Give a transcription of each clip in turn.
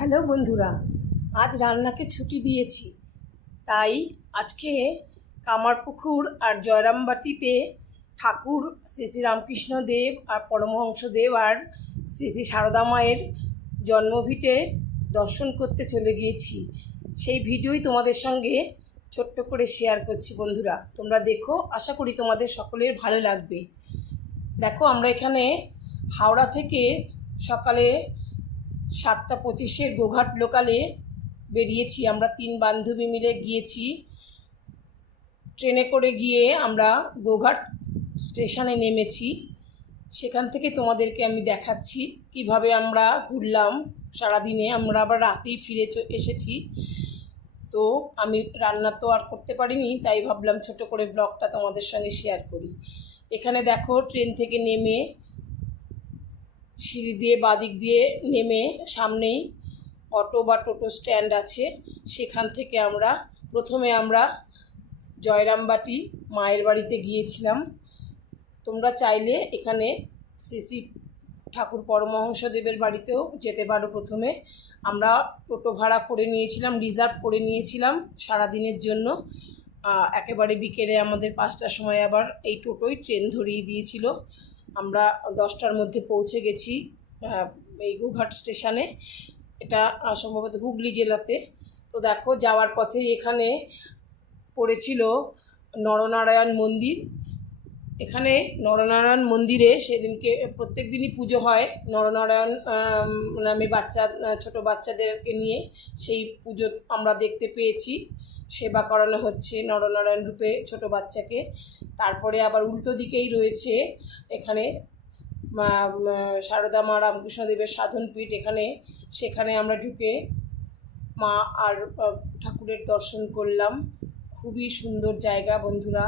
Hello বন্ধুরা, আজ রান্নাকে ছুটি দিয়েছি, তাই আজকে কামারপুকুর আর জয়রামবাটিতে ঠাকুর শ্রী শ্রী রামকৃষ্ণদেব আর পরমহংসদেব আর শ্রী শ্রী সারদা মায়ের জন্মভিটে দর্শন করতে চলে গিয়েছি। সেই ভিডিওই তোমাদের সঙ্গে ছোট্ট করে শেয়ার করছি। বন্ধুরা, তোমরা দেখো, আশা করি তোমাদের সকলের ভালো লাগবে। দেখো, আমরা এখানে হাওড়া থেকে সকালে 7:25 গোঘাট লোকালে বেরিয়েছি। আমরা 3 বান্ধবী মিলে গিয়েছি। ট্রেনে করে গিয়ে আমরা গোঘাট স্টেশনে নেমেছি। সেখান থেকে তোমাদেরকে আমি দেখাচ্ছি কিভাবে আমরা ঘুরলাম সারাদিনে। আমরা আবার রাতেই ফিরে এসেছি। তো আমি রান্না তো আর করতে পারিনি, তাই ভাবলাম ছোট করে ব্লগটা তোমাদের সঙ্গে শেয়ার করি। এখানে দেখো, ট্রেন থেকে নেমে সিঁড়ি দিয়ে বাদিক দিয়ে নেমে সামনেই অটো বা টোটো স্ট্যান্ড আছে। সেখান থেকে প্রথমে আমরা জয়রামবাটি মায়ের বাড়িতে গিয়েছিলাম। তোমরা চাইলে এখানে শ্রী শ্রী ঠাকুর পরমহংসদেবের বাড়িতেও যেতে পারো। প্রথমে আমরা টোটো ভাড়া করে নিয়েছিলাম, রিজার্ভ করে নিয়েছিলাম সারাদিনের জন্য। একেবারে বিকেলে আমাদের 5টার সময় আবার এই টোটোই ট্রেন ধরিয়ে দিয়েছিল। আমরা 10টার মধ্যে পৌঁছে গেছি এই গোঘাট স্টেশনে। এটা সম্ভবত হুগলি জেলাতে। তো দেখো, যাওয়ার পথে এখানে পড়েছিল নরনারায়ণ মন্দির। এখানে নরনারায়ণ মন্দিরে সেদিনকে প্রত্যেক দিনই পুজো হয় নরনারায়ণ নামে, ছোট বাচ্চাদেরকে নিয়ে সেই পুজো আমরা দেখতে পেয়েছি। সেবা করানো হচ্ছে নরনারায়ণ রূপে ছোট বাচ্চাকে। তারপরে আবার উল্টো দিকেই রয়েছে এখানে সারদা মা রামকৃষ্ণদেবের সাধনপীঠ। সেখানে আমরা ঢুকে মা আর ঠাকুরের দর্শন করলাম। খুবই সুন্দর জায়গা বন্ধুরা।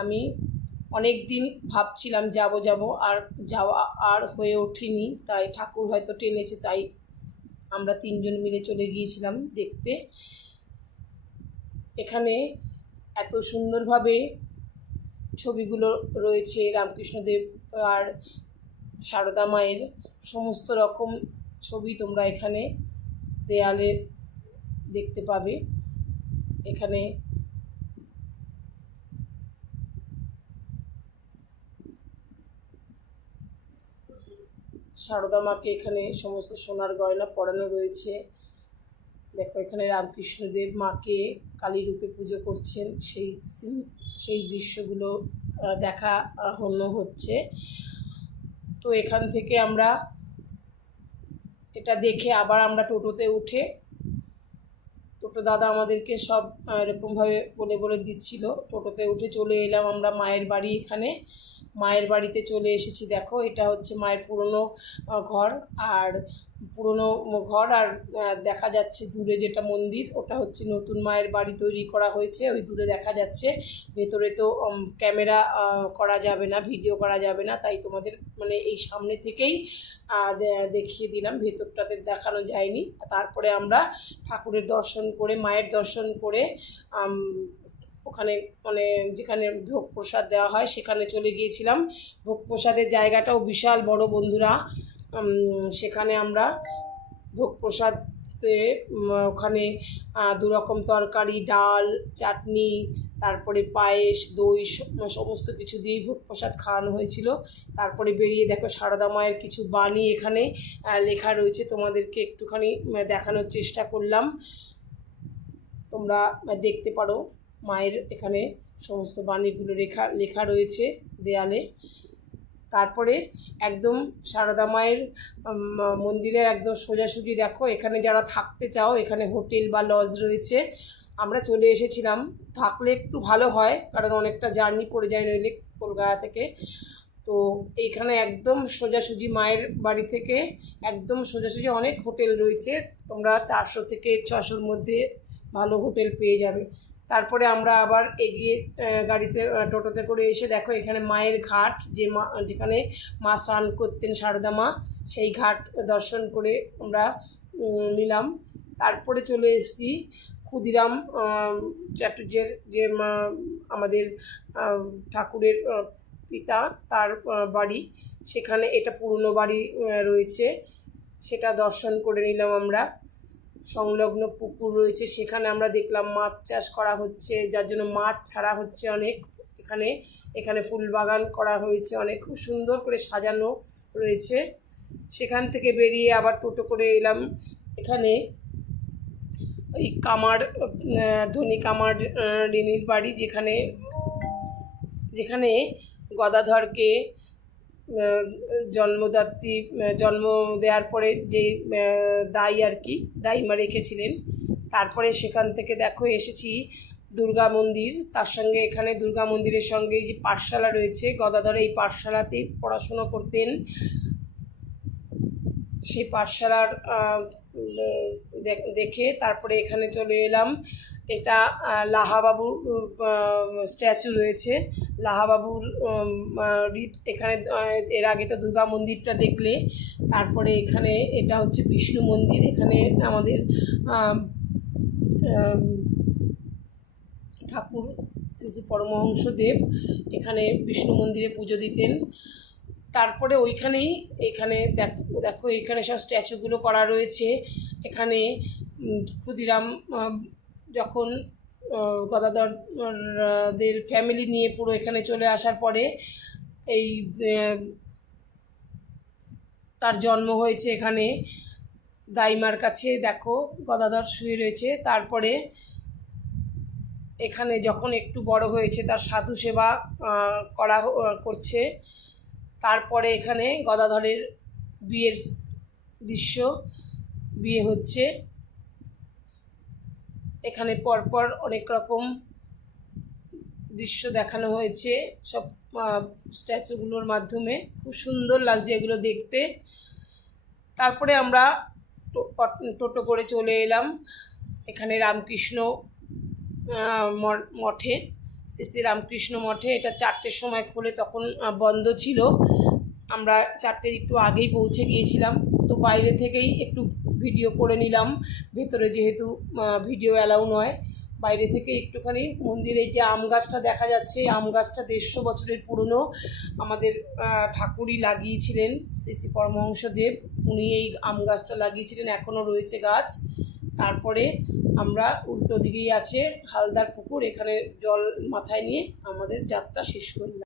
আমি অনেক দিন ভাবছিলাম যাব আর যাওয়া আর হয়ে ওঠেনি, তাই ঠাকুর হয়তো টেনেছে, তাই আমরা 3 জন মিলে চলে গিয়েছিলাম দেখতে। এখানে এত সুন্দরভাবে ছবিগুলো রয়েছে রামকৃষ্ণদেব আর সারদা মায়ের। সমস্ত রকম ছবি তোমরা এখানে দেয়ালে দেখতে পাবে। এখানে সারদা মাকে এখানে সমস্ত সোনার গয়না পরানো রয়েছে। দেখো, এখানে রামকৃষ্ণদেব মাকে কালী রূপে পুজো করছেন, সেই দৃশ্যগুলো দেখানো হচ্ছে। তো এখান থেকে আমরা এটা দেখে আবার আমরা টোটোতে উঠে, টোটো দাদা আমাদেরকে সব এরকমভাবে বলে দিচ্ছিল, টোটোতে উঠে চলে এলাম আমরা মায়ের বাড়ি। এখানে মায়ের বাড়িতে চলে এসেছি। দেখো, এটা হচ্ছে মায়ের পুরনো ঘর আর দেখা যাচ্ছে দূরে যেটা মন্দির, ওটা হচ্ছে নতুন মায়ের বাড়ি তৈরি করা হয়েছে। ওই দূরে দেখা যাচ্ছে। ভেতরে তো ক্যামেরা করা যাবে না, ভিডিও করা যাবে না, তাই তোমাদের এই সামনে থেকেই দেখিয়ে দিলাম, ভেতরটাতে দেখানো যায়নি। তারপরে আমরা ঠাকুরের দর্শন করে, মায়ের দর্শন করে ওখানে যেখানে ভোগ প্রসাদ দেওয়া হয় সেখানে চলে গিয়েছিলাম। ভোগ প্রসাদের জায়গাটাও বিশাল বড় বন্ধুরা। সেখানে আমরা ভোগ প্রসাদে ওখানে 2 রকম তরকারি, ডাল, চাটনি, তারপরে পায়েস, দই, সমস্ত কিছু দিয়েই ভোগ প্রসাদ খাওয়ানো হয়েছিল। তারপরে বেরিয়ে দেখো, সারদা মায়ের কিছু বাণী এখানে লেখা রয়েছে, তোমাদেরকে একটুখানি দেখানোর চেষ্টা করলাম। তোমরা দেখতে পারো, মায়ের এখানে সমস্ত বাণীগুলো লেখা রয়েছে দেয়ালে। তারপরে একদম সারদা মায়ের মন্দিরের একদম সোজাসুজি দেখো, এখানে যারা থাকতে চাও এখানে হোটেল বা লজ রয়েছে। আমরা চলে এসেছিলাম, থাকলে একটু ভালো হয়, কারণ অনেকটা জার্নি পড়ে যায় নইলে কলকাতা থেকে। তো এইখানে একদম সোজাসুজি মায়ের বাড়ি থেকে একদম সোজাসুজি অনেক হোটেল রয়েছে। তোমরা 400 থেকে 600-র মধ্যে ভালো হোটেল পেয়ে যাবে। তারপরে আমরা আবার এগিয়ে টোটোতে করে এসে দেখো, এখানে মায়ের ঘাট, যেখানে মা স্নান করতেন সারদা মা, সেই ঘাট দর্শন করে আমরা নিলাম। তারপরে চলে এসেছি ক্ষুদিরাম চ্যাটার্জির, যে আমাদের ঠাকুরের পিতা, তার বাড়ি। সেখানে এটা পুরনো বাড়ি রয়েছে, সেটা দর্শন করে নিলাম আমরা। সংলগ্ন পুকুর রয়েছে, সেখানে আমরা দেখলাম মাছ চাষ করা হচ্ছে, যার জন্য মাছ ছাড়া হচ্ছে অনেক। এখানে ফুল বাগান করা হয়েছে, অনেক খুব সুন্দর করে সাজানো রয়েছে। সেখান থেকে বেরিয়ে আবার টোটো করে এলাম এখানে ওই কামার, ধনী কামার রিনির বাড়ি, যেখানে গদাধরকে জন্ম দেওয়ার পরে যে দাই আর কি, দাইমা রেখেছিলেন। তারপরে সেখান থেকে দেখো এসেছি দুর্গা মন্দির, তার সঙ্গে এখানে দুর্গা মন্দিরের সঙ্গে এই যে পাঠশালা রয়েছে, গদাধর এই পাঠশালাতেই পড়াশুনো করতেন। সেই পাঠশালার দেখে তারপরে এখানে চলে এলাম। এটা লাহাবাবুর স্ট্যাচু রয়েছে, লাহাবাবুর। এখানে এর আগে তো দুর্গা মন্দিরটা দেখলে, তারপরে এখানে এটা হচ্ছে বিষ্ণু মন্দির। এখানে আমাদের ঠাকুর শ্রী শ্রী পরমহংসদেব এখানে বিষ্ণু মন্দিরে পুজো দিতেন। তারপরে এখানে দেখো এখানে সব স্ট্যাচুগুলো করা রয়েছে। এখানে ক্ষুদিরাম যখন গদাধরদের ফ্যামিলি নিয়ে পুরো এখানে চলে আসার পরে এই তার জন্ম হয়েছে এখানে দাইমার কাছে। দেখো গদাধর শুয়ে রয়েছে। তারপরে এখানে যখন একটু বড় হয়েছে তার সাধু সেবা করছে। তারপরে এখানে গদাধরের বিয়ের দৃশ্য, বিয়ে হচ্ছে। এখানে পরপর অনেক রকম দৃশ্য দেখানো হয়েছে সব স্ট্যাচুগুলোর মাধ্যমে, খুব সুন্দর লাগছে এগুলো দেখতে। তারপরে আমরা টোটো করে চলে এলাম এখানে রামকৃষ্ণ মঠে, শ্রী শ্রী রামকৃষ্ণ মঠে। এটা 4টের সময় খোলে, তখন বন্ধ ছিল। আমরা 4টের একটু আগেই পৌঁছে গিয়েছিলাম, তো বাইরে থেকেই একটু ভিডিও করে নিলাম। ভেতরে যেহেতু ভিডিও অ্যালাউ নয়, বাইরে থেকে একটুখানি মন্দিরে যে আম গাছটা দেখা যাচ্ছে, আম গাছটা 150 বছরের পুরনো, আমাদের ঠাকুরই লাগিয়েছিলেন শ্রী শ্রী পরমহংসদেব, উনি এই আম গাছটা লাগিয়েছিলেন, এখনও রয়েছে গাছ। তারপরে আমরা উল্টো দিকেই আছে হালদার পুকুর, এখানে জল মাথায় নিয়ে আমাদের যাত্রা শেষ করলাম।